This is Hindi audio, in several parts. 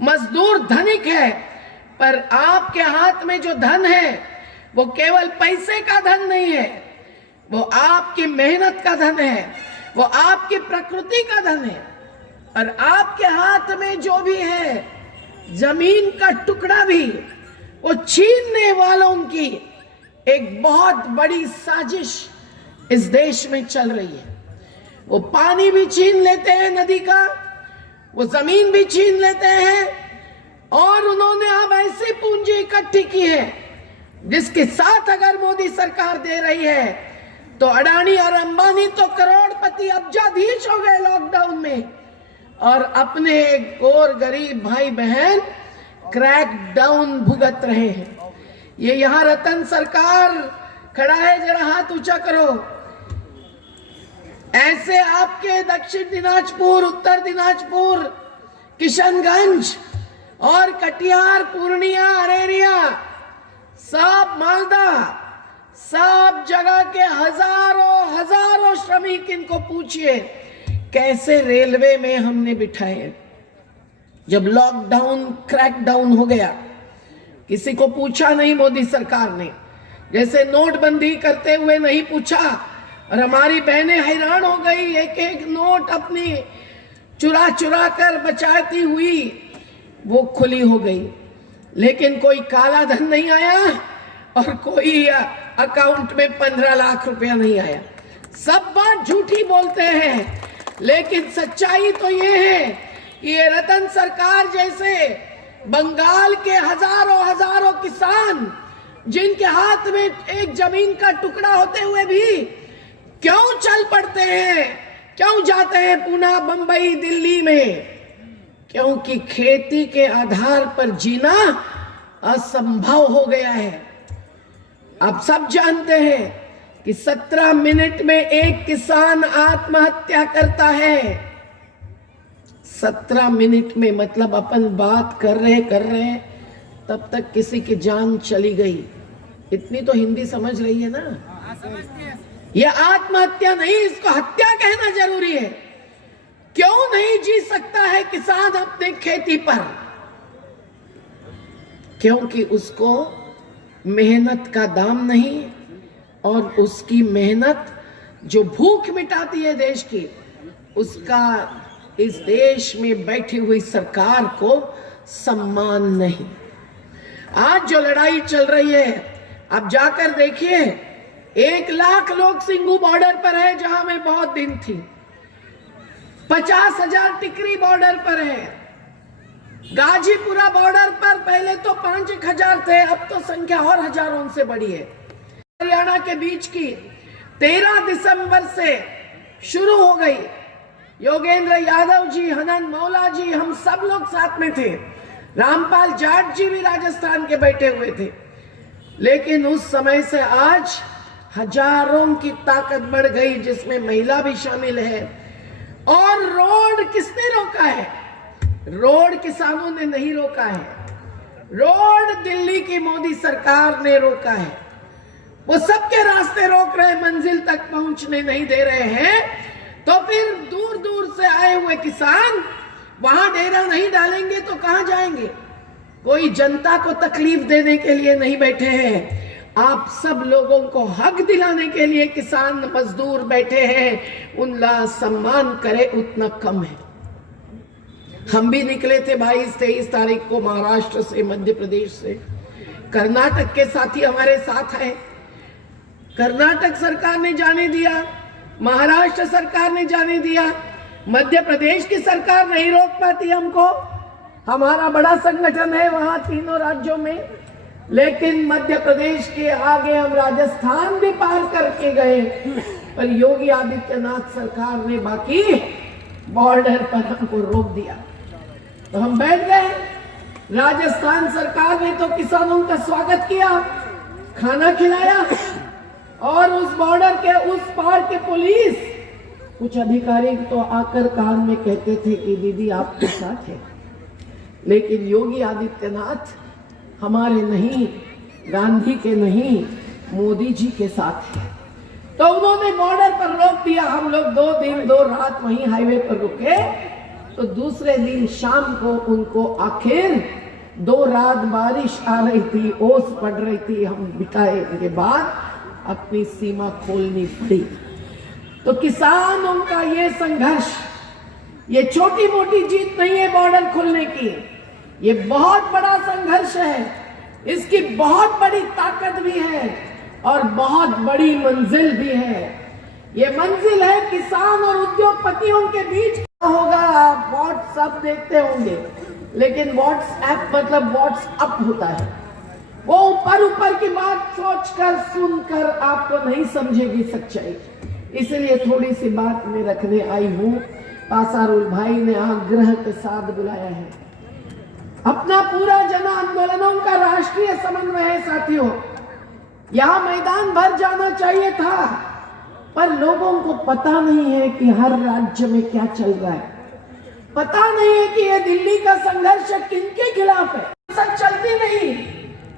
मजदूर धनिक है, पर आपके हाथ में जो धन है वो केवल पैसे का धन नहीं है, वो आपकी मेहनत का धन है, वो आपकी प्रकृति का धन है। और आपके हाथ में जो भी है, जमीन का टुकड़ा भी, वो छीनने वालों की एक बहुत बड़ी साजिश इस देश में चल रही है। वो पानी भी छीन लेते हैं नदी का, वो जमीन भी छीन लेते हैं, और उन्होंने अब ऐसी पूंजी इकट्ठी की है जिसके साथ अगर मोदी सरकार दे रही है तो अडानी और अंबानी तो करोड़पति अब्जाधीश हो गए लॉकडाउन में, और अपने गोर गरीब भाई बहन क्रैकडाउन भुगत रहे हैं। ये यहां रतन सरकार खड़ा है, जरा हाथ ऊंचा करो। ऐसे आपके दक्षिण दिनाजपुर, उत्तर दिनाजपुर, किशनगंज और कटिहार, पूर्णिया, अरेरिया, सब मालदा, सब जगह के हजारों हजारों श्रमिक, इनको पूछिए कैसे रेलवे में हमने बिठाए। जब लॉकडाउन क्रैकडाउन हो गया, किसी को पूछा नहीं मोदी सरकार ने, जैसे नोटबंदी करते हुए नहीं पूछा, और हमारी बहनें हैरान हो गई, एक एक नोट अपनी चुरा चुरा कर बचाती हुई वो खुली हो गई, लेकिन कोई काला धन नहीं आया और कोई अकाउंट में 15 लाख रुपया नहीं आया। सब बात झूठी बोलते हैं, लेकिन सच्चाई तो ये है कि ये रतन सरकार जैसे बंगाल के हजारों हजारों किसान, जिनके हाथ में एक जमीन का टुकड़ा होते हुए भी क्यों चल पड़ते हैं, क्यों जाते हैं पुणे, बंबई, दिल्ली में, क्योंकि खेती के आधार पर जीना असंभव हो गया है। आप सब जानते हैं कि 17 मिनट में एक किसान आत्महत्या करता है। 17 मिनट में, मतलब अपन बात कर रहे तब तक किसी की जान चली गई। इतनी तो हिंदी समझ रही है ना? ये आत्महत्या नहीं, इसको हत्या कहना जरूरी है। क्यों नहीं जी सकता है किसान अपने खेती पर? क्योंकि उसको मेहनत का दाम नहीं, और उसकी मेहनत जो भूख मिटाती है देश की, उसका इस देश में बैठी हुई सरकार को सम्मान नहीं। आज जो लड़ाई चल रही है, आप जाकर देखिए, 1 लाख लोग सिंघू बॉर्डर पर है, जहां मैं बहुत दिन थी। 50,000 टिकरी बॉर्डर पर है। गाजीपुरा बॉर्डर पर पहले तो 5,000 थे, अब तो संख्या और हजारों से बढ़ी है। हरियाणा के बीच की 13 दिसंबर से शुरू हो गई। योगेंद्र यादव जी, हनन मौला जी, हम सब लोग साथ में थे। रामपाल जाट जी भी राजस्थान के बैठे हुए थे। लेकिन उस समय से आज हजारों की ताकत बढ़ गई, जिसमें महिला भी शामिल है। और रोड किसने रोका है? रोड किसानों ने नहीं रोका है, रोड दिल्ली की मोदी सरकार ने रोका है। वो सबके रास्ते रोक रहे, मंजिल तक पहुंचने नहीं दे रहे हैं। तो फिर दूर दूर से आए हुए किसान वहां डेरा नहीं डालेंगे तो कहां जाएंगे? कोई जनता को तकलीफ देने के लिए नहीं बैठे हैं, आप सब लोगों को हक दिलाने के लिए किसान मजदूर बैठे हैं। उनका सम्मान करे उतना कम है। हम भी निकले थे 22-23 तारीख को महाराष्ट्र से, मध्य प्रदेश से। कर्नाटक के साथी हमारे साथ हैं। कर्नाटक सरकार ने जाने दिया, महाराष्ट्र सरकार ने जाने दिया, मध्य प्रदेश की सरकार नहीं रोक पाती हमको। हमारा बड़ा संगठन है वहां तीनों राज्यों में, लेकिन मध्य प्रदेश के आगे हम राजस्थान भी पार करके गए, पर योगी आदित्यनाथ सरकार ने बाकी बॉर्डर पर हमको रोक दिया। तो हम बैठ गए। राजस्थान सरकार ने तो किसानों का स्वागत किया, खाना खिलाया, और उस बॉर्डर के उस पार के पुलिस, कुछ अधिकारी तो आकर कान में कहते थे कि दीदी आपके साथ है। लेकिन योगी आदित्यनाथ हमारे नहीं, गांधी के नहीं, मोदी जी के साथ है। तो उन्होंने बॉर्डर पर रोक दिया। हम लोग 2 दिन 2 रात वहीं हाईवे पर रुके, तो दूसरे दिन शाम को उनको आखिर 2 रात बारिश आ रही थी, ओस पड़ रही थी, हम बिताए के बाद अपनी सीमा खोलनी पड़ी। तो किसानों का ये संघर्ष, ये छोटी मोटी जीत नहीं है बॉर्डर खोलने की, ये बहुत बड़ा संघर्ष है। इसकी बहुत बड़ी ताकत भी है और बहुत बड़ी मंजिल भी है। ये मंजिल है किसान और उद्योगपतियों के बीच होगा। आप व्हाट्सएप देखते होंगे, लेकिन व्हाट्सएप मतलब व्हाट्सअप होता है। वो ऊपर ऊपर की बात सोचकर सुनकर आपको नहीं समझेगी सच्चाई। इसलिए थोड़ी सी बात में रखने आई हूं। पासारुल भाई ने आग्रह के साथ बुलाया है। अपना पूरा जन आंदोलनों का राष्ट्रीय समन्वय है साथियों। यहां मैदान भर जाना चाहिए था, पर लोगों को पता नहीं है कि हर राज्य में क्या चल रहा है। पता नहीं है कि यह दिल्ली का संघर्ष किनके खिलाफ है। संसद चलती नहीं,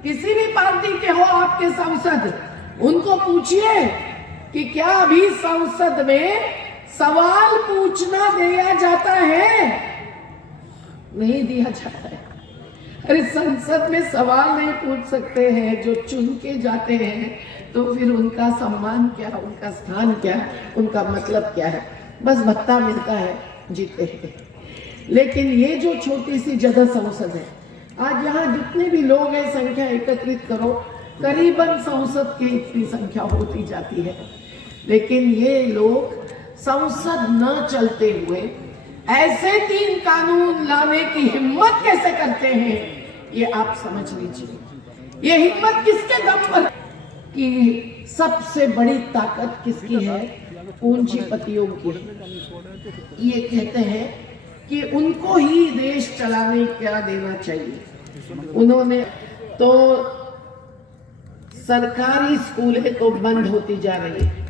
किसी भी पार्टी के हो आपके सांसद, उनको पूछिए कि क्या अभी संसद में सवाल पूछना दिया जाता है? नहीं दिया जाता है। अरे संसद में सवाल नहीं पूछ सकते हैं जो चुन के जाते हैं, तो फिर उनका सम्मान क्या, उनका स्थान क्या, उनका मतलब क्या है? बस भत्ता मिलता है, जीते हैं। लेकिन ये जो छोटी सी जगह संसद है, आज यहाँ जितने भी लोग हैं संख्या एकत्रित करो, करीबन संसद की इतनी संख्या होती जाती है। लेकिन ये लोग संसद न चलते हुए ऐसे 3 कानून लाने की हिम्मत कैसे करते हैं, ये आप समझ लीजिए। ये हिम्मत किसके दम पर कि सबसे बड़ी ताकत किसकी है? पूंजीपतियों की। ये कहते हैं कि उनको ही देश चलाने क्या देना चाहिए। उन्होंने तो सरकारी स्कूलें तो बंद होती जा रही है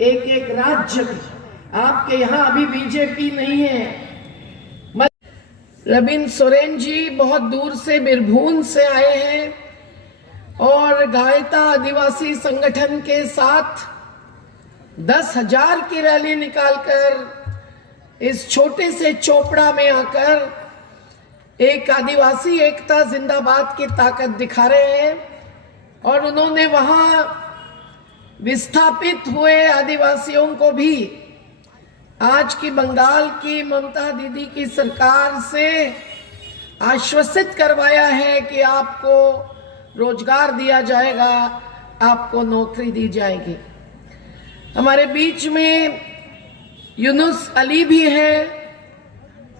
एक एक राज्य में। आपके यहाँ अभी बीजेपी नहीं है। रविंद्र सोरेन जी बहुत दूर से बीरभूम से आए हैं और गायता आदिवासी संगठन के साथ 10,000 की रैली निकालकर इस छोटे से चोपड़ा में आकर एक आदिवासी एकता जिंदाबाद की ताकत दिखा रहे हैं। और उन्होंने वहां विस्थापित हुए आदिवासियों को भी आज की बंगाल की ममता दीदी की सरकार से आश्वसित करवाया है कि आपको रोजगार दिया जाएगा, आपको नौकरी दी जाएगी। हमारे बीच में यूनुस अली भी है,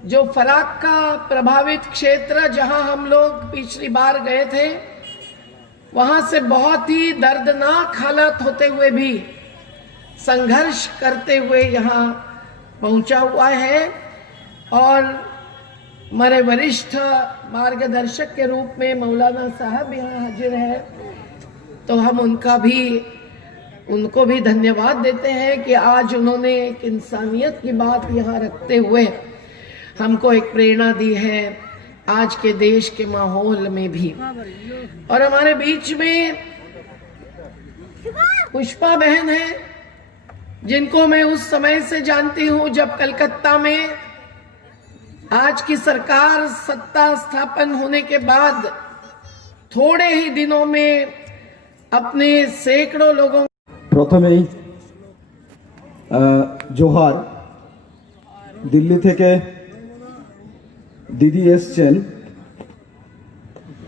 जो फराक्का प्रभावित क्षेत्र जहां हम लोग पिछली बार गए थे, वहां से बहुत ही दर्दनाक हालत होते हुए भी संघर्ष करते हुए यहाँ पहुंचा हुआ है। और हमारे वरिष्ठ मार्गदर्शक के रूप में मौलाना साहब यहाँ हाजिर है, तो हम उनको भी धन्यवाद देते हैं कि आज उन्होंने एक इंसानियत की बात यहाँ रखते हुए हमको एक प्रेरणा दी है आज के देश के माहौल में भी। और हमारे बीच में पुष्पा बहन है, जिनको मैं उस समय से जानती हूँ जब कलकत्ता में आज की सरकार सत्ता स्थापन होने के बाद थोड़े ही दिनों में अपने सैकड़ों लोगों प्रथमेই जोहार दिल्ली থেকে দিদি এসছেন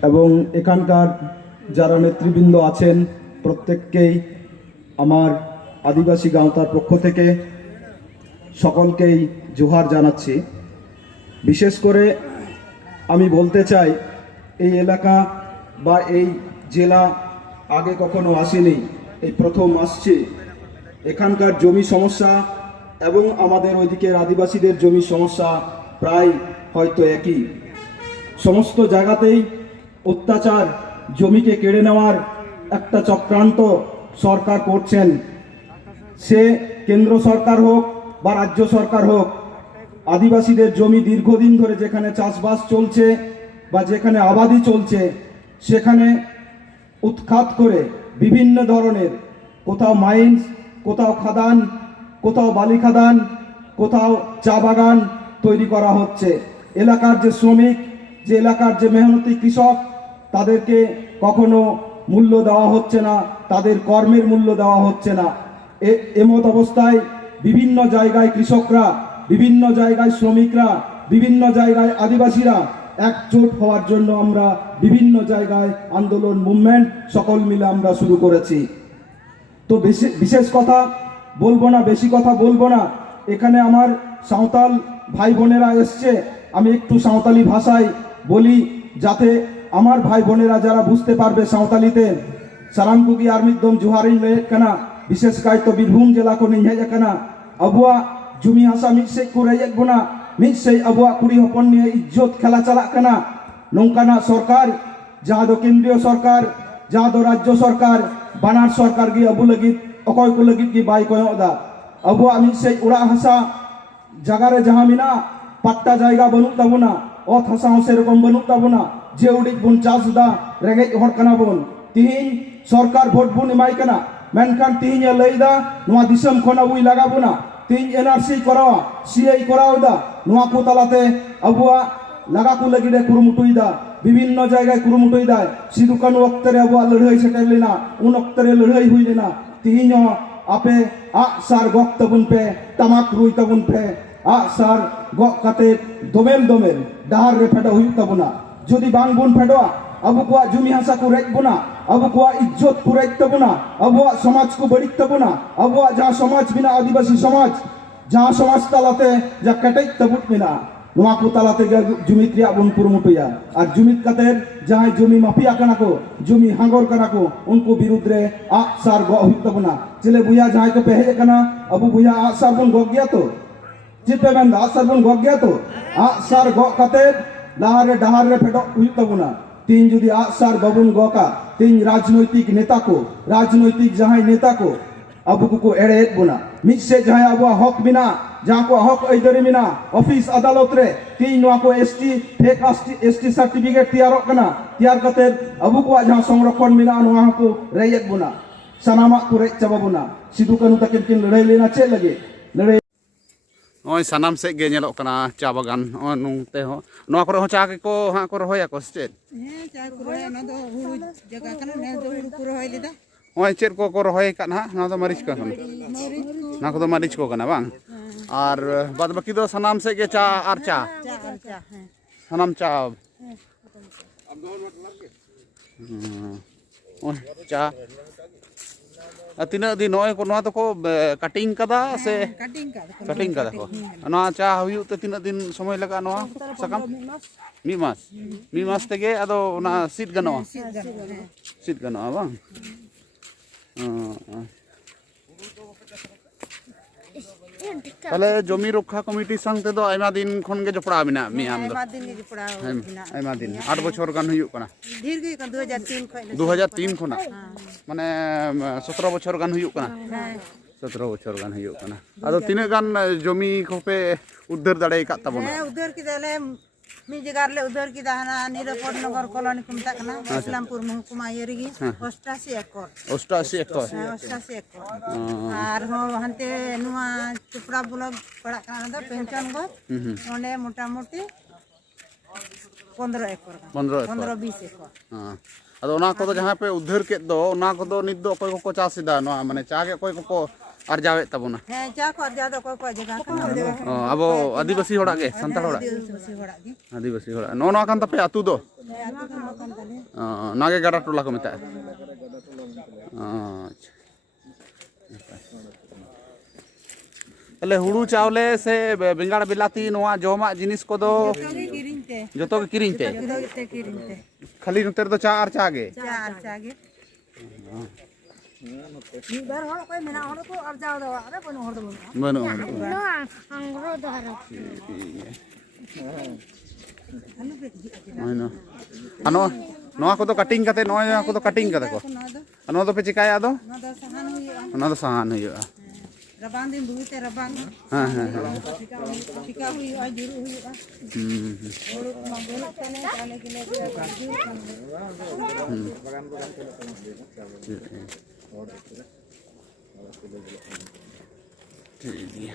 এবং এখানকার যারা নেতৃবৃন্দ আছেন প্রত্যেককেই আমার আদিবাসী গাঁওতার পক্ষ থেকে সকলকেই জোহার জানাচ্ছি। বিশেষ করে আমি বলতে চাই এই এলাকা বা এই জেলা আগে কখনো আসেনি, এই প্রথম আসছে। এখানকার জমি সমস্যা এবং আমাদের ওইদিকের আদিবাসীদের জমি সমস্যা প্রায় হয়তো একই। সমস্ত জায়গাতেই অত্যাচার, জমিকে কেড়ে নেওয়ার একটা চক্রান্ত সরকার করছেন। সে কেন্দ্র সরকার হোক বা রাজ্য সরকার হোক, আদিবাসীদের জমি দীর্ঘদিন ধরে যেখানে চাষবাস চলছে বা যেখানে আবাদি চলছে সেখানে উৎখাত করে বিভিন্ন ধরনের, কোথাও মাইন্স, কোথাও খাদান, কোথাও বালি খাদান, কোথাও চা বাগান, তৈরি করা হচ্ছে। এলাকার যে শ্রমিক, যে এলাকার যে মেহনতি কৃষক, তাদেরকে কখনো মূল্য দেওয়া হচ্ছে না, তাদের কর্মের মূল্য দেওয়া হচ্ছে না। এমত অবস্থায় বিভিন্ন জায়গায় কৃষকরা, বিভিন্ন জায়গায় শ্রমিকরা, বিভিন্ন জায়গায় আদিবাসীরা একজোট হওয়ার জন্য আমরা বিভিন্ন জায়গায় আন্দোলন মুভমেন্ট সকল মিলে আমরা শুরু করেছি। তো বিশেষ কথা বলবো না, বেশি কথা বলবো না। এখানে আমার সাঁওতাল ভাই বোনেরা এসছে, আমি একটু সাঁওতালি ভাষায় বলি যাতে আমার ভাই বোনেরা যারা বুঝতে পারবে সাঁওতালিতে। সালাম কুগি আর মিদম জোহারিং ᱞᱟᱹᱭᱮᱫ ᱠᱟᱱᱟ, বিশেষ কায়তো বীরভূম জেলা ᱠᱷᱚᱱᱤᱧ ᱦᱮᱡ ᱟᱠᱟᱱᱟ। ᱟᱵᱚᱣᱟᱜ জমি হাসা মিদᱥᱮᱫ ᱠᱚ ᱨᱮᱡᱮᱫ ᱵᱚᱱᱟ, মিদᱥᱮᱫ ᱟᱵᱚᱣᱟᱜ ᱠᱩᱲᱤ ᱦᱚᱯᱚᱱ ᱱᱤᱭᱮ ইজ্জত খেলা চালাক কানা। নৌকানা সরকার যাহা দো কেন্দ্রীয় সরকার, যাহা দো রাজ্য সরকার, বানার সরকার গি আবু লাগিত অকয় কো লাগিত গি বাই কয়ᱚᱜ ᱫᱟ। আবুয়াᱜ মিদᱥᱮᱫ ওড়াᱜ হাসা জায়গারে যাহা মিনা পাট্টা জায়গা বানুক তাবুনা, অত হাসা হᱚᱸ সেরকম বানুক তাবুনা। যে উডিক বুন চাষ দা, রেᱸᱜᱮᱡ হড় কানা বুন। তিহিᱧ সরকার ভোট বুন এমাই কানা, মেনখান তিহিᱧ এ ᱞᱟᱹᱭ ᱫᱟ ᱱᱚᱣᱟ ᱫᱤᱥᱚᱢ ᱠᱷᱚᱱ ᱟᱵᱩᱭ ᱞᱟᱜᱟ ᱵᱚᱱᱟ। তিহিᱧ এনআরসি করাওয়া, সিএই করাও দা। ᱱᱚᱣᱟ ᱠᱚ ᱛᱟᱞᱟᱛᱮ ᱟᱵᱩᱣᱟᱜ ᱞᱟᱜᱟ ᱠᱚ ᱞᱟᱹᱜᱤᱫ ᱮ ᱠᱩᱨᱩᱢᱩᱴᱩᱭᱫᱟ, বিভিন্ন জায়গায় কুরুমুটুᱭদা। সিধু কানু অক্তরে আবুয়াᱜ লড়াই সেটের লেনা, উন অক্তরে লড়াই হুই লেনা। তিহিᱧ ᱦᱚᱸ আপে আগ-সার গক তাবুন পে, তামাক রুই তাবুন পে। আগ-সার গক কাতে দোমেল দোমেল ডাহার রে ফেডা হুᱭᱩᱜ তাবুনা। যদি বাং বুন ফেডোয়া, আবু কোয়াᱜ জমি হাসা কো রেজ বোনা, আবু কোয়াᱜ ইজ্জত কো রেজ তাবুনা, আবুয়াᱜ সমাজ কো বাড়িজ তাবুনা। আবুয়াᱜ যাহা সমাজ বিনা আদিবাসী সমাজ, যাহা সমাজ তালাতে যা কেটেজ তাবুত মিনা, নোয়া কো তালাতে জুমিত রিয়াᱜ বুন কুরুমুটুয়া। আর জুমিত কাতে যাহাই জমি মাফিয়া কানা কো, জমি হাঙ্গর কানা কো, উনকো বিরুদ্ধ রে আগ-সার গক হুᱭᱩᱜ তাবুনা। ᱪᱮᱞᱮ ᱵᱚᱭᱦᱟ ᱡᱟᱦᱟᱸᱭ ᱠᱚ ᱯᱮ ᱦᱮᱡ ᱟᱠᱟᱱᱟ, ᱟᱵᱚ ᱵᱚᱭᱦᱟ ᱟᱜᱼᱥᱟᱨ ᱵᱚᱱ ᱜᱚᱜ ᱜᱮᱭᱟ ᱛᱚ? ᱪᱮᱫ ᱯᱮ ᱢᱮᱱᱫᱟ, ᱟᱜᱼᱥᱟর ᱵᱚᱱ ᱜᱚᱜ ᱜᱮᱭᱟ ᱛᱚ? ᱟᱜᱼᱥᱟর ᱜᱚᱜ ᱠᱟᱛᱮ ᱞᱟᱦᱟᱨᱮ ᱰᱟᱦᱟᱨ ᱨᱮ ᱯᱷᱮᱰᱚᱜ ᱦᱩᱭᱩᱜ ᱛᱟᱵᱚᱱᱟ। তিন যদি আগ-সার বাবুন গকা, তিন রাজনৈতিক নেতা কো, রাজনৈতিক যাহাই নেতা কো আবু কো এড়েত বোনা। মিদসে যাহাই আবুয়াᱜ হক বিনা, যাহা কো হক আইদারি মিনা অফিস আদালত রে, তিন নোয়া কো এসটি ফেক এসটি সার্টিফিকেট তৈয়ারᱚᱜ ᱠᱟᱱᱟ। তৈয়ার কাতে আবু কোয়াᱜ যাহা সংরক্ষণ মিনা নোয়া কো রেজᱮᱫ বোনা। সানামাক কো রেজ চাবা বোনা। সিধু কানু তাকিন কিন লড়াই লেনা ᱪᱮᱫ ᱞᱟᱹᱜᱤᱫ? লড়াই ᱱᱚᱜᱼᱚᱭ ᱥᱟᱱᱟᱢ ᱥᱮᱫ ᱜᱮ ᱧᱮᱞᱚᱜ ᱠᱟᱱᱟ ᱪᱟ ᱵᱟᱜᱟᱱ। ᱱᱚᱜᱼᱚᱭ ᱱᱚᱛᱮ ᱦᱚᱸ, ᱱᱚᱣᱟ ᱠᱚᱨᱮ ᱦᱚᱸ ᱪᱟ ᱜᱮᱠᱚ ᱦᱟᱸᱜ ᱠᱚ ᱨᱚᱦᱚᱭᱟᱠᱚ ᱥᱮ ᱪᱮᱫ? ᱦᱮᱸ ᱪᱟ ᱠᱚ ᱨᱚᱦᱚᱭᱟ, ᱚᱱᱟ ᱫᱚ ᱦᱩᱲᱩ ᱡᱟᱭᱜᱟ ᱠᱟᱱᱟ, ᱱᱮᱥ ᱫᱚ ᱦᱩᱲᱩ ᱠᱚ ᱨᱚᱦᱚᱭ ᱞᱮᱫᱟ। ᱱᱚᱜᱼᱚᱭ ᱪᱮᱫ ᱠᱚᱠᱚ ᱨᱚᱦᱚᱭ ᱟᱠᱟᱫ ᱦᱟᱸᱜ? ᱱᱚᱣᱟ ᱫᱚ ᱢᱟᱹᱨᱤᱪ ᱠᱚ ᱠᱟᱱᱟ, ᱢᱟᱹᱨᱤᱪ ᱠᱚ, ᱱᱚᱣᱟ ᱠᱚᱫᱚ ᱢᱟᱹᱨᱤᱪ ᱠᱚ ᱠᱟᱱᱟ ᱵᱟᱝ? ᱟᱨ ᱵᱟᱫ ᱵᱟᱹᱠᱤ ᱫᱚ ᱥᱟᱱᱟᱢ ᱥᱮᱫ ᱜᱮ ᱪᱟ ᱟᱨ ᱪᱟ, চা আর চা। হ্যাঁ ᱥᱟᱱᱟᱢ ᱪᱟ। ᱱᱚᱜᱼᱚᱭ ᱪᱟ। ᱟᱨ ᱛᱤᱱᱟᱹᱜ ᱫᱤᱱ ᱱᱚᱜᱼᱚᱭ ᱱᱚᱣᱟ ᱫᱚᱠᱚ ᱠᱟᱴᱤᱝ ᱠᱟᱫᱟ ᱥᱮ? কাটিং কাদ ᱠᱟᱴᱤᱝ ᱠᱟᱫᱟ ᱠᱚ। ᱱᱚᱣᱟ ᱪᱟ ᱦᱩᱭᱩᱜ তে তিনাᱹᱜ দিন সময় ᱞᱟᱜᱟᱜᱼᱟ ᱱᱚᱣᱟ ᱥᱟᱠᱟᱢ? ᱢᱤᱫ ᱢᱟস। ᱢᱤᱫ ᱢᱟস ᱛᱮᱜᱮ ᱟᱫᱚ ᱚᱱᱟ ᱥᱤᱫ ᱜᱟᱱᱚᱜᱼᱟ? শীত গান। হ্যাঁ ᱥᱤᱫ ᱜᱟᱱᱚᱜᱼᱟ ᱵᱟᱝ? তাহলে জমি রক্ষা কমিটির সঙ্গে তো আইমা দিন খন গে জপড়াᱣ ᱢᱮᱱᱟᱜ ᱢᱮᱭᱟ ᱟᱢ ᱫᱚ? আইমা দিন ᱜᱮ ᱡᱚᱯᱲᱟᱣ ᱢᱮᱱᱟᱜᱼᱟ। ᱟᱭᱢᱟ ᱫᱤন 8 বছর গান ᱦᱩᱭᱩᱜ ᱠᱟᱱᱟ। ᱰᱷᱮᱨ ᱜᱮ ᱠᱟᱱ 2003 ᱠᱷᱚᱡ। 2003 ᱠᱷᱚᱱᱟᱜ ᱢᱟᱱᱮ 17 বছর গান ᱦᱩᱭᱩᱜ ᱠᱟᱱᱟ। হ্যাঁ 17 বছর গান ᱦᱩᱭᱩᱜ ᱠᱟᱱᱟ। ᱟᱫᱚ ᱛᱤᱱᱟᱹᱜ ᱜᱟᱱ ᱡᱚᱢᱤ ᱠᱚᱯᱮ ᱩᱫᱽᱫᱷᱟᱹᱨ ᱫᱟᱲᱮ ᱟᱠᱟᱫ ᱛᱟᱵᱚᱱᱟ? হ্যাঁ উদ্ধার কিদালে ᱢᱤᱫ ᱡᱟᱭᱜᱟ ᱨᱮᱞᱮ ᱩদ্ধার কিদা, ᱦᱟᱱᱟ ᱱᱤᱨᱟᱯᱚᱫ ᱱᱚᱜᱚর ᱠᱚᱞᱚᱱᱤ ᱠᱚ ᱢᱮᱛᱟᱜ ᱠᱟᱱᱟ, ইসলামপুর মহকুমা ইয়ে ᱨᱮᱜᱮ 88 একর। 88 একর। হ্যাঁ 88 একর। আর হᱚᱸ হাᱱᱛᱮ ᱱᱚᱣᱟ ᱪᱚᱯᱲᱟ ᱵᱞᱚᱠ ᱯᱟᱲᱟᱜ ᱠᱟᱱᱟ, ᱚᱱᱟ ᱫᱚ ᱯᱮᱱᱪᱚᱱᱜᱚᱲ, ᱚᱸᱰᱮ মোটামুটি 15 একর। 15 একর। 15-20 একর। ᱦᱮᱸ। ᱟᱫᱚ ᱚᱱᱟ ᱠᱚᱫᱚ ᱡᱟᱦᱟᱸ ᱯᱮ ᱩᱫᱽᱫᱷᱟᱹᱨ ᱠᱮᱫ ᱫᱚ, ᱚᱱᱟ ᱠᱚᱫᱚ ᱱᱤᱛ ᱫᱚ ᱚᱠᱚᱭ ᱠᱚᱠᱚ ᱪᱟᱥ ᱮᱫᱟ? ᱱᱚᱣᱟ ᱢᱟᱱᱮ ᱪᱟ ᱜᱮ ᱚᱠᱚᱭ ᱠᱚᱠᱚ ᱟᱨᱡᱟᱣᱮᱫ ᱛᱟᱵᱚᱱᱟ? হ্যাঁ চা কো আর যাদা কয় কয় জায়গা কানা। ᱟᱵᱚ ᱟᱹᱫᱤᱵᱟᱹᱥᱤ ᱦᱚᱲᱟᱜ ᱜᱮ, ᱥᱟᱱᱛᱟᱲ ᱦᱚᱲᱟᱜ? আদিবাসী ᱦᱚᱲᱟᱜ ᱜᱮ। ᱟᱹᱫᱤᱵᱟᱹᱥᱤ ᱦᱚᱲᱟᱜ। ᱱᱚᱜᱼᱚ ᱱᱚᱣᱟ ᱠᱟᱱ ᱛᱟᱯᱮ ᱟᱹᱛᱩ ᱫᱚ? ᱦᱮᱸ ᱟᱛᱳ ᱫᱚ ᱱᱚᱣᱟ ᱠᱟᱱ ᱛᱟᱞᱮᱭᱟ। ᱚᱱᱟᱜᱮ ᱜᱟᱰᱟ ᱴᱚᱞᱟ ᱠᱚ ᱢᱮᱛᱟᱜᱼᱟ? ᱟᱪᱪᱷᱟ। তাহলে হুড়ু চাউলে সে বেঙ্গাড় বিলাতি নোয়া জমাক জিনিস কদো জতো গে কিরিং তে। যত কিরিং তে? জতো গে কিরিং তে। খালি নতের তো চা আর চা গে? চা আর চা গে। মিবার হল কই মেনা হল কো আর যাও দাও, আরে কোন হল দবো। বানো আঙ্গুর ধরো। আনো আনো নোয়া কদো কাটিং কাতে, নোয়া কদো কাটিং কাতে কো? ᱱᱚᱣᱟ ᱫᱚ ᱟᱱᱚ ᱫᱚ ᱯᱮ ᱪᱤᱠᱟᱭᱟ ᱟᱫᱚ? ᱱᱚᱣᱟ ᱫᱚ ᱥᱟᱦᱟᱱ ᱦᱩᱭᱩᱜᱼᱟ। ᱚᱱᱟ ᱫᱚ ᱥᱟᱦᱟᱱ ᱦᱩᱭᱩᱜᱼᱟ। ᱨᱟᱵᱟᱝ ᱫᱤᱱ ᱵᱩᱜᱤᱛᱮ ᱨᱟᱵᱟᱝ ᱦᱮᱸ ᱦᱮᱸ ᱦᱮᱸ। ᱴᱷᱤᱠᱟ ᱦᱩᱭᱩᱜᱼᱟ, ᱡᱩᱨᱩᱜ ᱦᱩᱭᱩᱜᱼᱟ। ᱦᱩᱲᱩ ᱠᱚᱢᱟ ᱵᱟᱹᱱᱩᱜ ᱛᱟᱞᱮ, ᱪᱟᱣᱞᱮ ᱜᱮᱞᱮ ᱴᱷᱤᱠ ᱜᱮᱭᱟ।